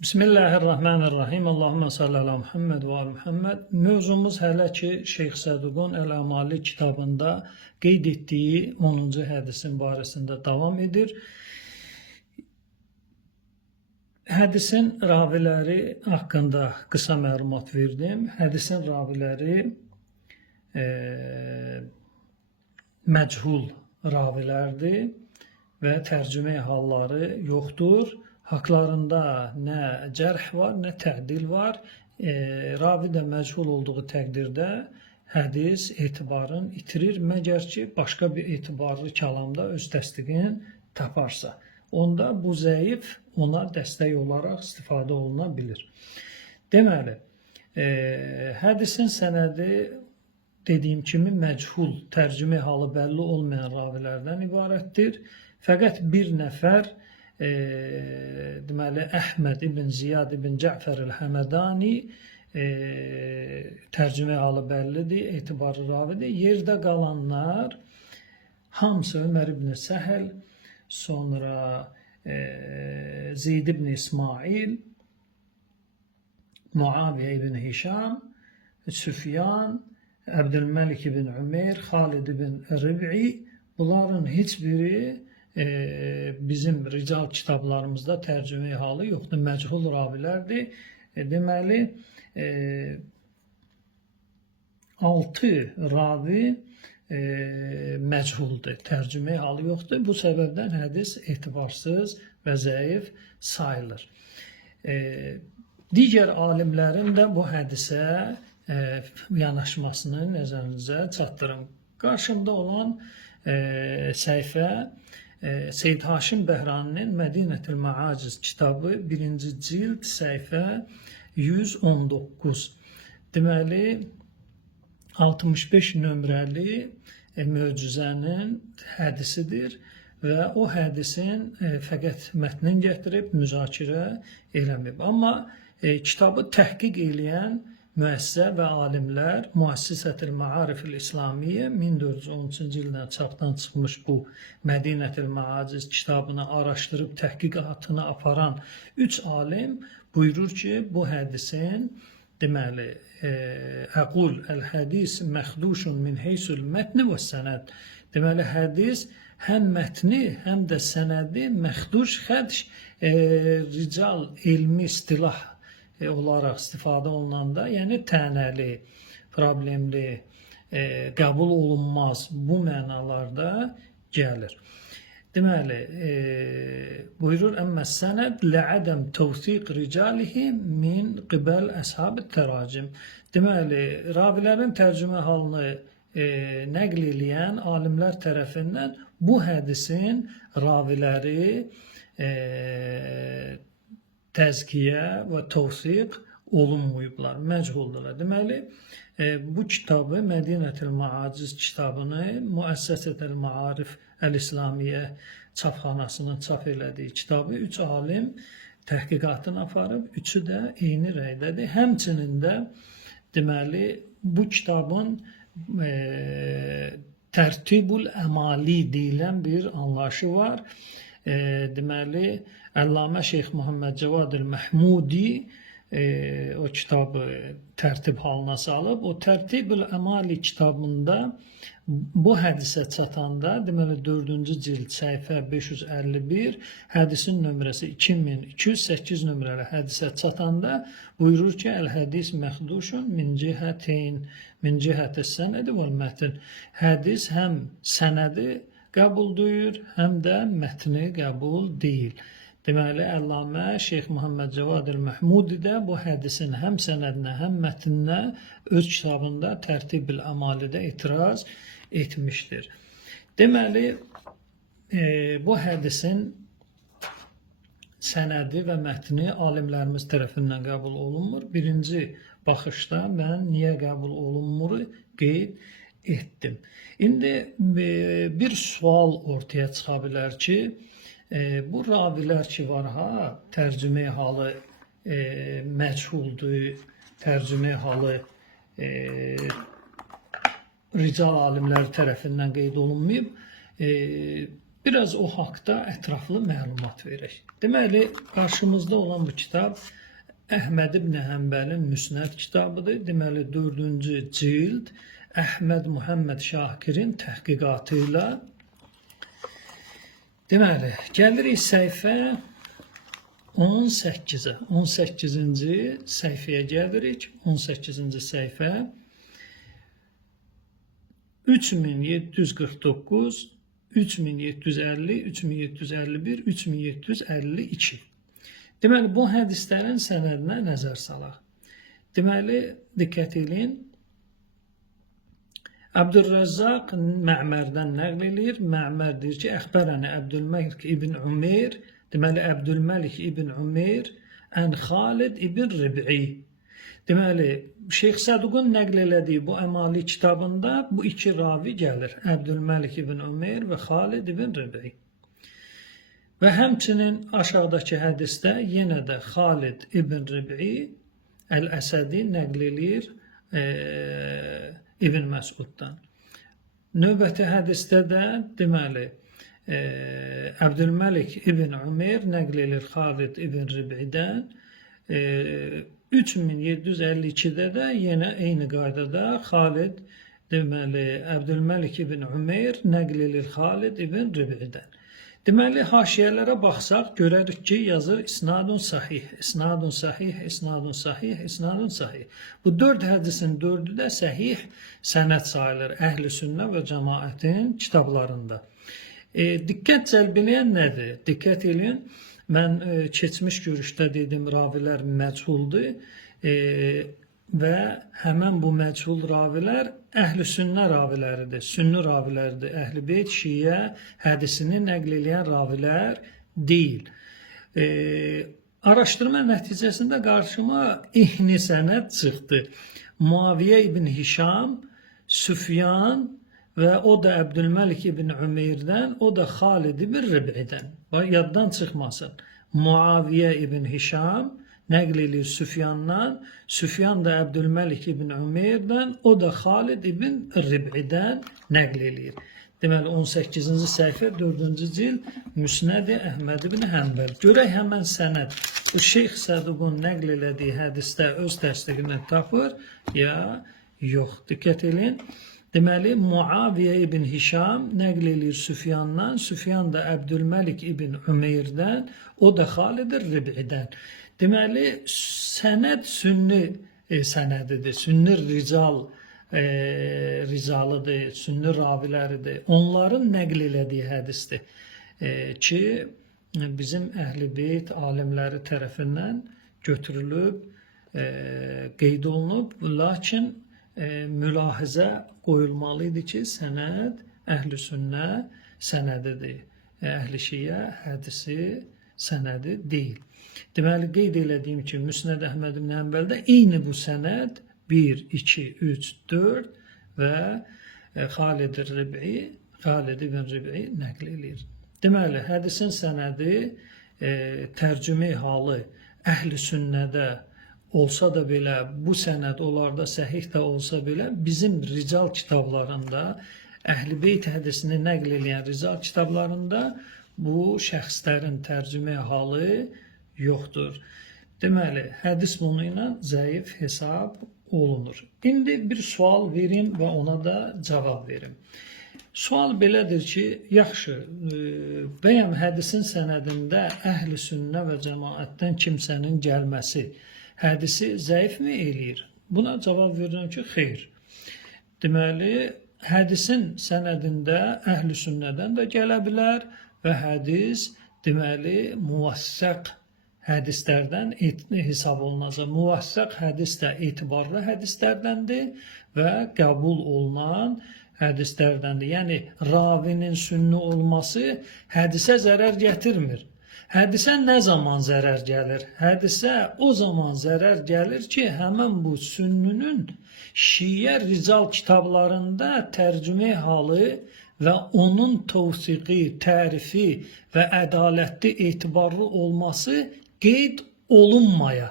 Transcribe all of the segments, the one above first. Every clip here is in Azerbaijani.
Bismillahirrahmanirrahim. Allahümme salli ala Muhammed ve ala Muhammed. Mövzumuz hələ ki Şeyx Səduqun Əl-Əmali kitabında qeyd etdiyi 10-cu hədisin barəsində davam edir. Hədisin raviləri haqqında qısa məlumat verdim. Hədisin raviləri məchul ravilərdir və tərcümə halları yoxdur. Haqlarında nə cərh var, nə tədil var. Ravi də məchul olduğu təqdirdə hədis etibarın itirir, məgər ki, başqa bir etibarlı kəlamda öz təsdiqini taparsa. Onda bu zəif ona dəstək olaraq istifadə oluna bilir. Deməli, hədisin sənədi dediyim kimi məchul, tərcümə halı bəlli olmayan ravilərdən ibarətdir. Fəqət bir nəfər deməli Əhməd ibn Ziyad ibn Cəfər el-Həmədani tərcümə halı bəllidir, etibarlı ravidir. Yerdə qalanlar hamısı Ömər ibn Səhəl, sonra Zeyd ibn İsmail, Muaviyə ibn Hişam, Süfyan, Əbdülməlik ibn Ömeyr, Xalid ibn Rib'i, bunların heç biri bizim rical kitablarımızda tərcümə halı yoxdur, məchul ravilərdir. Deməli, 6 ravi məchuldur, tərcümə halı yoxdur. Bu səbəbdən hədis etibarsız və zəif sayılır. Digər alimlərin də bu hədisə yanaşmasını nəzərinizə çatdırın. Qarşımda olan səhifə Seyyid Haşim Bəhraninin Mədinətül Məaciz kitabı 1-ci cild səhifə 119. Deməli, 65 nömrəli möcüzənin hədisidir və o hədisin fəqət mətnin gətirib müzakirə eləməyib. Amma kitabı təhqiq eləyən müəssisə və alimlər Müəssisətül Məarifil İslamiyyə 1413-cü ildən çapdan çıxmış bu Mədinətül Məaciz kitabını araşdırıb təhqiqatını aparan 3 alim buyurur ki, bu hədisin deməli əqul əl-hədis məxduşun min heysul mətni və sənəd. Deməli, hədis həm mətni, həm də sənədi məxduş xədş rical elmi istilah olaraq istifadə olunanda, yəni tənəli, problemli, qəbul olunmaz bu mənalarda gəlir. Deməli, buyurur, əmmə sənəd ləədəm təvsiq ricalihi min qibəl əshab-ı təracim. Deməli, ravilərin tərcümə halını nəql eləyən alimlər tərəfindən bu hədisin raviləri təzkiyə və təvsiq olunmuyublar, məchuldular. Deməli, bu kitabı Mədinətül Məaciz kitabını Müəssisətül Məarif Əl-İslamiyyə çapxanasının çap elədiyi kitabı 3 alim təhqiqatını aparıb, 3'ü də eyni rəydədir. Həmçinin də deməli, bu kitabın tərtibul əmali deyilən bir anlayışı var. Deməli, Əllamə Şeyx Muhammed Cavad el-Məhmudi o kitabı tərtib halına salıb. O Tərtibül Əmali kitabında bu hədisə çatanda, deməli 4-cü cild səhifə 551, hədisin nömrəsi 2208 nömrəli hədisə çatanda buyurur ki, əl-hədis məxduşun min cihətin, min cihətis sənədi vəl mətn. Hədis həm sənədi qəbul duyur, həm də mətni qəbul deyil. Deməli, Əllamə Şeyx Muhammed Cavad el-Məhmudi də bu hədisin həm sənədinə, həm mətninə öz kitabında Tərtib-ül Əmalidə etiraz etmişdir. Deməli, bu hədisin sənədi və mətni alimlərimiz tərəfindən qəbul olunmur. Birinci baxışda mən niyə qəbul olunmuru qeyd etdim. İndi bir sual ortaya çıxa bilər ki, bu ravilər ki var tərcümə halı məchuldur, tərcümə halı rical alimlər tərəfindən qeyd olunmayıb. biraz o haqda ətraflı məlumat verək. Deməli, qarşımızda olan bu kitab Əhməd ibn Həmbəlin Müsnəd kitabıdır. Deməli, 4-cü cild Əhməd Muhammed Şakirin təhqiqatı ilə. Deməli, gəlirik səhifə 18-ə. 18-ci səhifəyə gəlirik. 18-ci səhifə 3749, 3750, 3751, 3752. Deməli, bu hədislərin sənədinə nəzər salaq. Deməli, diqqət edin. Abdurrazzaq Mə'mərdən nəql edir. Mə'mər deyir ki, əxbərəni Əbdülməlik ibn Umeyr, deməli, Əbdülməlik ibn Umeyr ən Xalid ibn Rib'i. Deməli, Şeyx Səduqun nəql elədiyi bu əmali kitabında bu iki ravi gəlir. Əbdülməlik ibn Umeyr və Xalid ibn Rib'i. Və həmçinin aşağıdakı hədisdə yenə də Xalid ibn Rib'i Əl-Əsədi nəql edir İbn Məsuddan. Növbəti hədisdə də deməli Əbdülməlik ibn Umeyr nəql edir Xalid ibn Rib'idən. 3752-də də yenə eyni qaydada Xalid, deməli Əbdülməlik ibn Umeyr nəql edir Xalid ibn Rib'idən. Deməli, haşiyələrə baxsaq, görərik ki, yazır isnadun sahih, isnadun sahih, isnadun sahih, isnadun sahih. Bu 4 hədisin 4-ü də səhih sənəd sayılır Əhl-i Sünnə və Cəmaətin kitablarında. Diqqət cəlb eləyən nədir? Diqqət edin, mən keçmiş görüşdə dedim, ravilər məchuldur və həmən bu məchul ravilər Əhl-i Sünnə raviləridir, Sünni raviləridir. Əhl-i Beyt, Şiyə hədisini nəql edən ravilər deyil. Araşdırma nəticəsində qarşıma ehni sənəd çıxdı. Muaviyə ibn Hişam, Süfyan və o da Əbdülməlik ibn Ümeyrdən, o da Xalid ibn Rib'idən. Yaddan çıxmasın. Muaviyə ibn Hişam nəql edir Süfyandan, Süfyan da Əbdülməlik ibn Ümeyrdən, o da Xalid ibn Rib'idən nəql edir. Deməli, 18-ci səhifə, 4-cü cild Müsnəd Əhməd ibn Həmbəl. Görək həmən sənəd Şeyx Səduqun nəql elədiyi hədisdə öz təsdiqini tapır, ya yox. Diqqət edin. Deməli, Muaviyə ibn Hişam nəql edir Süfyandan, Süfyan da Əbdülməlik ibn Ümeyrdən, o da Xalid Rib'idən. Deməli, sənəd sünni sənədidir, sünni ricalıdır, sünni raviləridir. Onların nəql elədiyi hədisdir ki, bizim Əhl-i Beyt alimləri tərəfindən götürülüb, qeyd olunub, lakin mülahizə qoyulmalı idi ki, sənəd Əhl-i Sünnə sənədidir. Əhl-i Şiyə hədisi sənədi deyil. Deməli, qeyd elədiyim ki, Müsnəd Əhməd ibn Həmbəldə eyni bu sənəd 1, 2, 3, 4 və Xalid ibn Rib'i nəql edir. Deməli, hədisin sənədi tərcümə halı Əhl-i Sünnədə olsa da belə, bu sənəd onlarda səhih də olsa belə, bizim rical kitablarında, Əhl-i Beyt hədisini nəql edən rical kitablarında bu şəxslərin tərcümə halı yoxdur. Deməli, hədis bunu ilə zəif hesab olunur. İndi bir sual verim və ona da cavab verim. Sual belədir ki, yaxşı, bəyəm hədisin sənədində Əhl-i Sünnə və Cəmaətdən kimsənin gəlməsi hədisi zəif mi eləyir? Buna cavab verirəm ki, xeyr. Deməli, hədisin sənədində Əhl-i Sünnədən də gələ bilər və hədis, deməli, muvassaq hədislərdən hesab olunacaq. Muvassaq hədis də etibarlı hədislərdəndir və qəbul olunan hədislərdəndir. Yəni, ravinin sünni olması hədisə zərər gətirmir. Hədisə nə zaman zərər gəlir? Hədisə o zaman zərər gəlir ki, həmən bu sünnünün Şiyə rical kitablarında tərcümə halı və onun tövsiqi, tərifi və ədalətli, etibarlı olması qeyd olunmaya.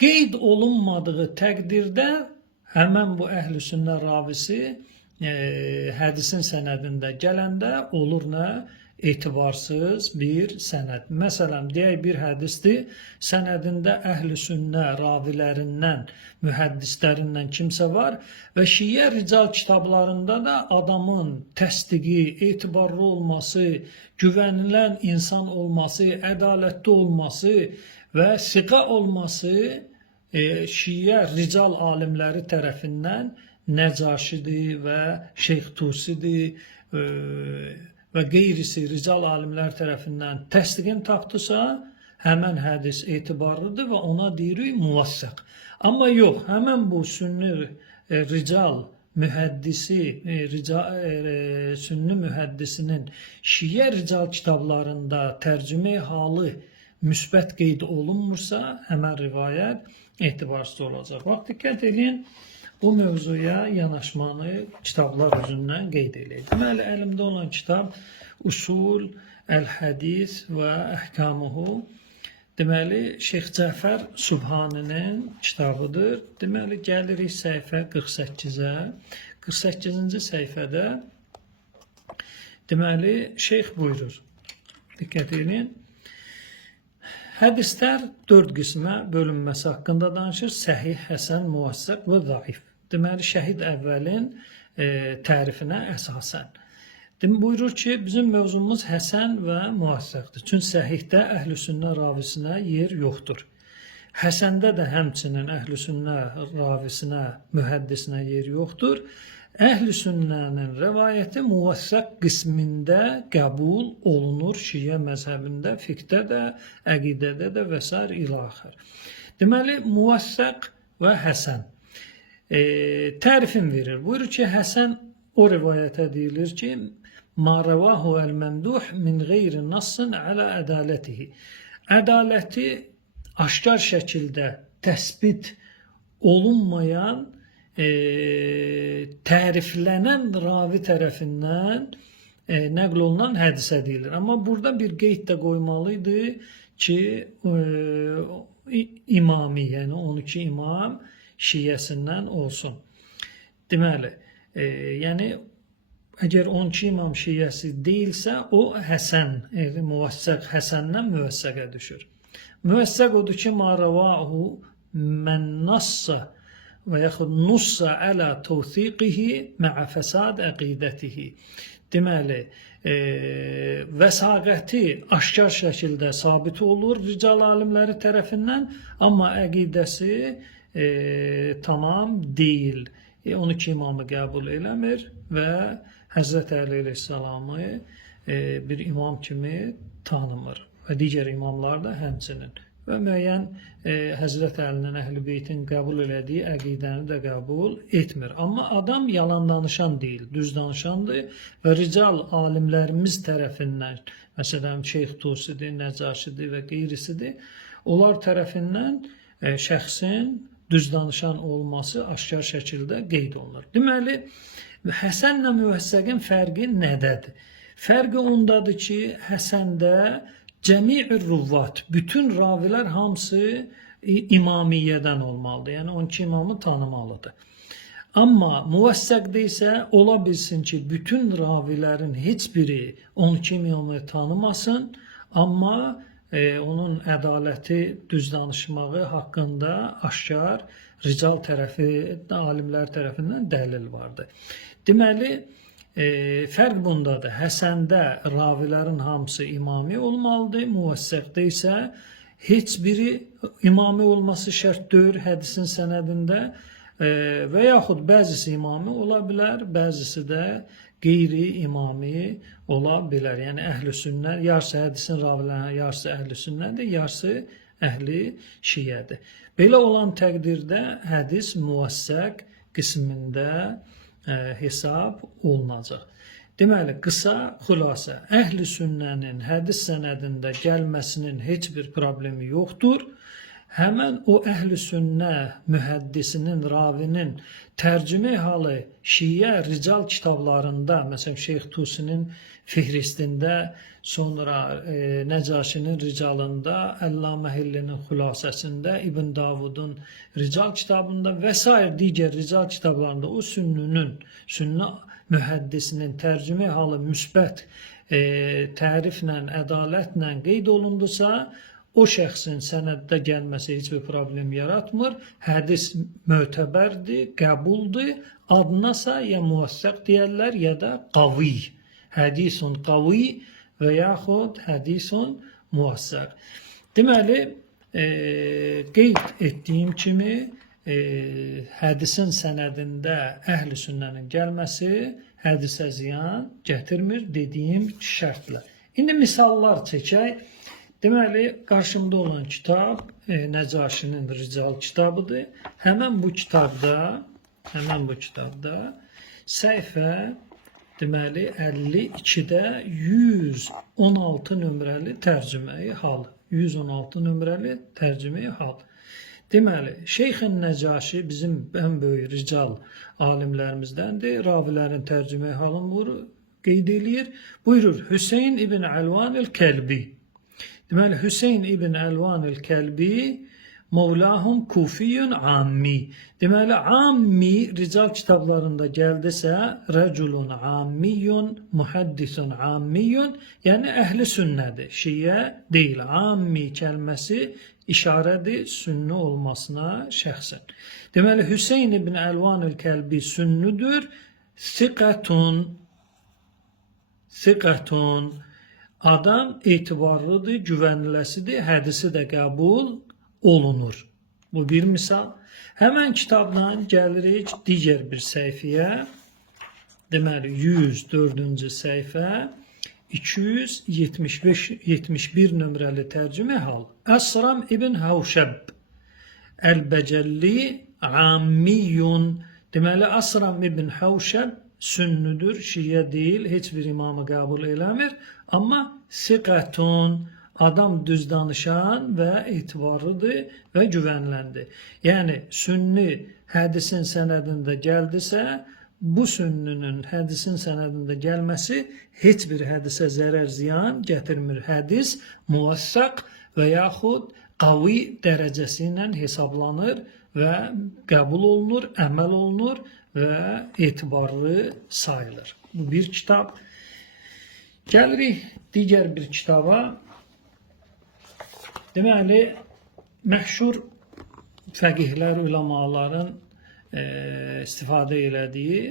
Qeyd olunmadığı təqdirdə həmən bu Əhl-i Sünnə ravisi hədisin sənədində gələndə olur nə? etibarsız bir sənəd. Məsələn, deyək bir hədisdir, sənədində əhl-i sünnə ravilərindən, mühəddislərindən kimsə var və Şiə rical kitablarında da adamın təsdiqi, etibarlı olması, güvənilən insan olması, ədalətli olması və siqa olması Şiə rical alimləri tərəfindən Nəcaşidir və Şeyx Tusidir və qeyrisi rical alimlər tərəfindən təsdiqin tapdısa, həmən hədis etibarlıdır və ona deyirik muvassaq. Amma yox, həmən bu sünni rical mühəddisi, sünni mühəddisinin Şiə rical kitablarında tərcümə halı müsbət qeyd olunmursa, həmən rivayət etibarsız olacaq. Bax, diqqət edin. Bu mövzuya yanaşmanı kitablar üzündən qeyd edək. Deməli, əlimdə olan kitab Usul Əl-Hədis və Əhkamuhu. Deməli, Şeyx Cəfər Subhaninin kitabıdır. Deməli, gəlirik səhifə 48-ə. 48-ci səhifədə deməli, Şeyx buyurur. Diqqət edin. Hədislər 4 qismə bölünməsi haqqında danışır. Səhih, həsən, muvassaq və zəif. Deməli, şəhid əvvəlin tərifinə əsasən. Buyurur ki, bizim mövzumuz həsən və muvassaqdır. Çünki səhihdə əhl-i sünnə ravisinə yer yoxdur. Həsəndə də həmçinin əhl-i sünnə ravisinə, mühəddisinə yer yoxdur. Əhl-i sünnənin rəvayəti muvassaq qismində qəbul olunur Şiə məzhəbində, fiqdə də, əqidədə də və s. ilə axır. Deməli, muvassaq və həsən tərifin verir. Buyurur ki, həsən o rivayətə deyilir ki, ma rəvahu əl-məmduh min qeyri nassın ələ ədalətihi. Ədaləti aşkar şəkildə təsbit olunmayan təriflənən ravi tərəfindən nəql olunan hədisə deyilir. Amma burada bir qeyd də qoymalıydı ki, imami, yəni 12 imam şiəsindən olsun. Deməli, yəni əgər 12 imam şiəsi deyilsə, o həsən, muvassaq həsəndən müvəssəqə düşür. Müvəssəq odur ki, ma rəvahu mən nassa və yaxud nussa ələ təvsiqihi mə'ə fəsad əqidətihi. Deməli, vəsaqəti aşkar şəkildə sabit olur rical alimləri tərəfindən, amma əqidəsi tamam deyil. 12 imamı qəbul eləmir və Həzrəti Əli əleyhissalamı bir imam kimi tanımır və digər imamlar da həmçinin. Və müəyyən Həzrəti Əlinin Əhl-i Beytin qəbul elədiyi əqidəni də qəbul etmir. Amma adam yalan danışan deyil, düz danışandır və rical alimlərimiz tərəfindən, məsələn, Şeyx Tusidir, Nəcaşidir və qeyrisidir, onlar tərəfindən şəxsin düz danışan olması aşkar şəkildə qeyd olunur. Deməli, həsənlə müvəssəqin fərqi nədədir? Fərqi ondadır ki, həsəndə cəmi-i ruvvat, bütün ravilər hamısı imamiyyədən olmalıdır. Yəni 12 imamı tanımalıdır. Amma müvəssəqdə isə ola bilsin ki, bütün ravilərin heç biri 12 imamı tanımasın, amma onun ədaləti, düz danışmağı haqqında aşkar rical tərəfi, alimlər tərəfindən dəlil vardır. Deməli, fərq bundadır. Həsəndə ravilərin hamısı imami olmalıdır, müvəssəqdə isə heç biri imami olması şərt deyil hədisin sənədində və yaxud bəzisi imami ola bilər, bəzisi də qeyri-imami ola bilər. Yəni, əhl-i sünnə, yarısı hədisin ravilərinə, yarısı əhl-i sünnədir, yarısı əhli şiədir. Belə olan təqdirdə hədis müvəssəq qismində hesab olunacaq. Deməli, qısa xülasə, əhl-i sünnənin hədis sənədində gəlməsinin heç bir problemi yoxdur. Həmən o əhl-i sünnə mühəddisinin, ravinin tərcümə halı Şiə rical kitablarında, məsələn, Şeyx Tusinin Fihristində, sonra Nəcaşinin ricalında, Əllamə Hillinin xülasəsində, İbn Davudun rical kitabında və s. digər rical kitablarında o sünnə mühəddisinin tərcümə halı müsbət təriflə, ədalətlə qeyd olundusa, o şəxsin sənəddə gəlməsi heç bir problem yaratmır. Hədis mötəbərdir, qəbuldur. Adınasa ya muvassaq deyərlər, ya da qavi. Hədisun qavi və yaxud hədisun muvassaq. Deməli, qeyd etdiyim kimi, hədisin sənədində əhl-i sünnənin gəlməsi hədisə ziyan gətirmir dediyim şərtlə. İndi misallar çəkək. Deməli, qarşımda olan kitab Nəcaşinin Rical kitabıdır. Həmən bu kitabda səhifə deməli 52-də 116 nömrəli tərcüməyi hal. 116 nömrəli tərcüməyi hal. Deməli, Şeyx-i Nəcaşi bizim ən böyük rical alimlərimizdəndir. Ravilərin tərcüməyi halını qeyd eləyir. Buyurur, Hüseyin ibn Əlvan el-Kəlbi. Deməli, Hüseyin ibn Əlvan el-Kəlbi Mevlahum Kufiyyun Ammi. Deməli, Ammi rical kitablarında gəldisə, Rəculun Ammiyyun, Muhaddisun Ammiyyun, yəni əhli sünnədir. Şiyə deyil. Ammi kəlməsi işarədir sünni olmasına şəxsən. Deməli, Hüseyin ibn Əlvan el-Kəlbi sünnüdür. Siqətun. Adam etibarlıdır, güvəniləsidir, hədisi də qəbul olunur. Bu bir misal. Həmən kitabdan gəlirik digər bir səhifəyə. Deməli, 104-cü səhifə, 271 nömrəli tərcümə hal. Əsram ibn Havşəb Əl-Bəcəlli Ammiyyun. Deməli, Əsram ibn Havşəb sünnüdür, şiyə deyil, heç bir imamı qəbul eləmir. Amma siqətun, adam düz danışan və etibarlıdır və güvəniləndir. Yəni, sünni hədisin sənədində gəldisə, bu sünnünün hədisin sənədində gəlməsi heç bir hədisə zərər ziyan gətirmir. Hədis muvassaq və yaxud qavi dərəcəsi ilə hesablanır və qəbul olunur, əməl olunur və etibarlı sayılır. Bu bir kitab. Gəlirik digər bir kitaba. Deməli, məşhur fəqihlər, ulamaların istifadə elədiyi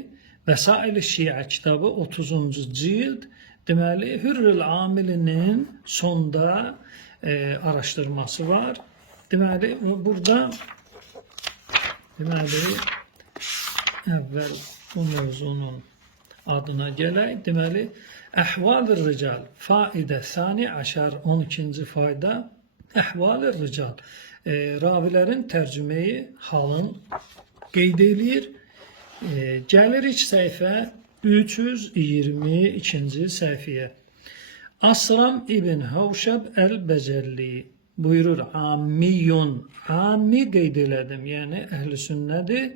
Vəsail-i Şiə kitabı 30-cu cild. Deməli, Hürrül Amilinin sonda araşdırması var. Deməli, burada əvvəl bu mövzunun adına gələk. Deməli, Əhval-ı Rical, faidə sani əşər, 12-ci fayda, Əhval-ı Rical, ravilərin tərcüməyi halın qeyd eləyir. Gəlirik səhifə 322-ci səhifəyə. Asram ibn Havşəb Əl-Bəcəlli buyurur, Ammiyyun, Ammi qeyd elədim, yəni əhl-i sünnədir.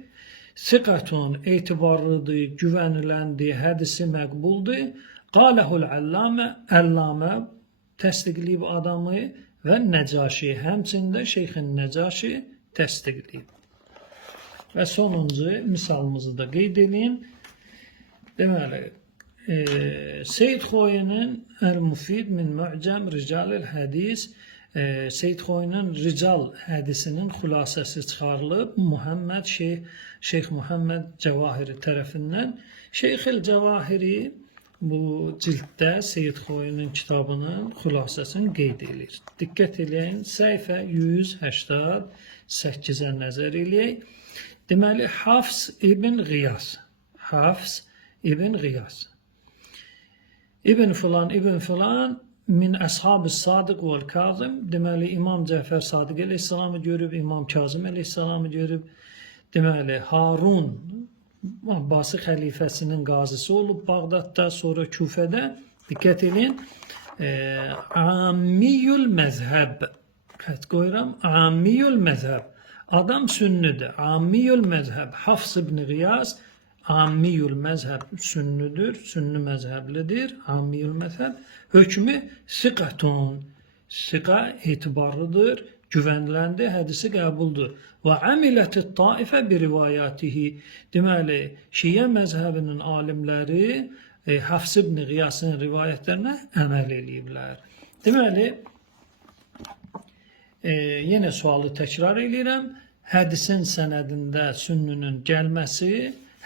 Siqatun, etibarlıdır, güvəniləndir, hədisi məqbuldur. Qaləhul Əllamə, Əllamə təsdiqləyib adamı və Nəcaşi, həmçində Şeyx-i Nəcaşi təsdiqləyib. Və sonuncu misalımızı da qeyd edeyim. Deməli, Seyyid Xoyinin Əl-Mufid min Mu'cəm Ricalil Hədis, Seyyid Xoyinin Rical hədisinin xülasəsi çıxarılıb Şeyx Muhammed Cəvahiri tərəfindən. Şeyx-il Cəvahiri bu cilddə Seyyid Xoyinin kitabının xülasəsini qeyd edir. Diqqət eləyin, səhifə 188-ə nəzər eləyək. Deməli, Hafs ibn Qiyas. İbn filan min əshab-ı Sadiq vəl Kazım. Deməli, İmam Cəfər Sadiq əleyhissalamı görüb, İmam Kazım əleyhissalamı görüb. Deməli, Harun Abbasi xəlifəsinin qazisi olub Bağdadda, sonra Küfədə. Diqqət edin. Ammiyul məzhəb. Qət qoyuram. Ammiyul məzhəb. Adam sünnüdür. Ammiyul məzhəb. Hafs ibn Qiyas. Ammiyul məzhəb sünnüdür. Sünni məzhəblidir. Ammiyul məzhəb. Hökmü siqatun. Siqa etibarlıdır. Güvəniləndir, hədisi qəbuldur. Və əmiləti taifə bir rivayatihi. Deməli, Şiyə məzhəbinin alimləri Hafs ibn Qiyasın rivayətlərinə əməl eləyiblər. Deməli, yenə sualı təkrar edirəm. Hədisin sənədində sünnünün gəlməsi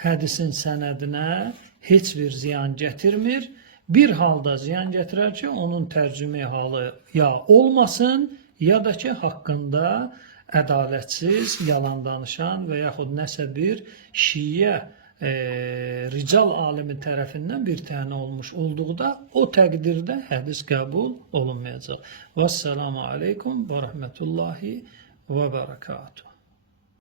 hədisin sənədinə heç bir ziyan gətirmir. Bir halda ziyan gətirər ki, onun tərcümə halı ya olmasın, ya da ki, haqqında ədalətsiz, yalan danışan və yaxud nəsə bir şiyə rical alimi tərəfindən bir təhənə olmuş olduqda, o təqdirdə hədis qəbul olunmayacaq. Vəssalamu aleykum və rəhmətullahi və bərəkatuhu.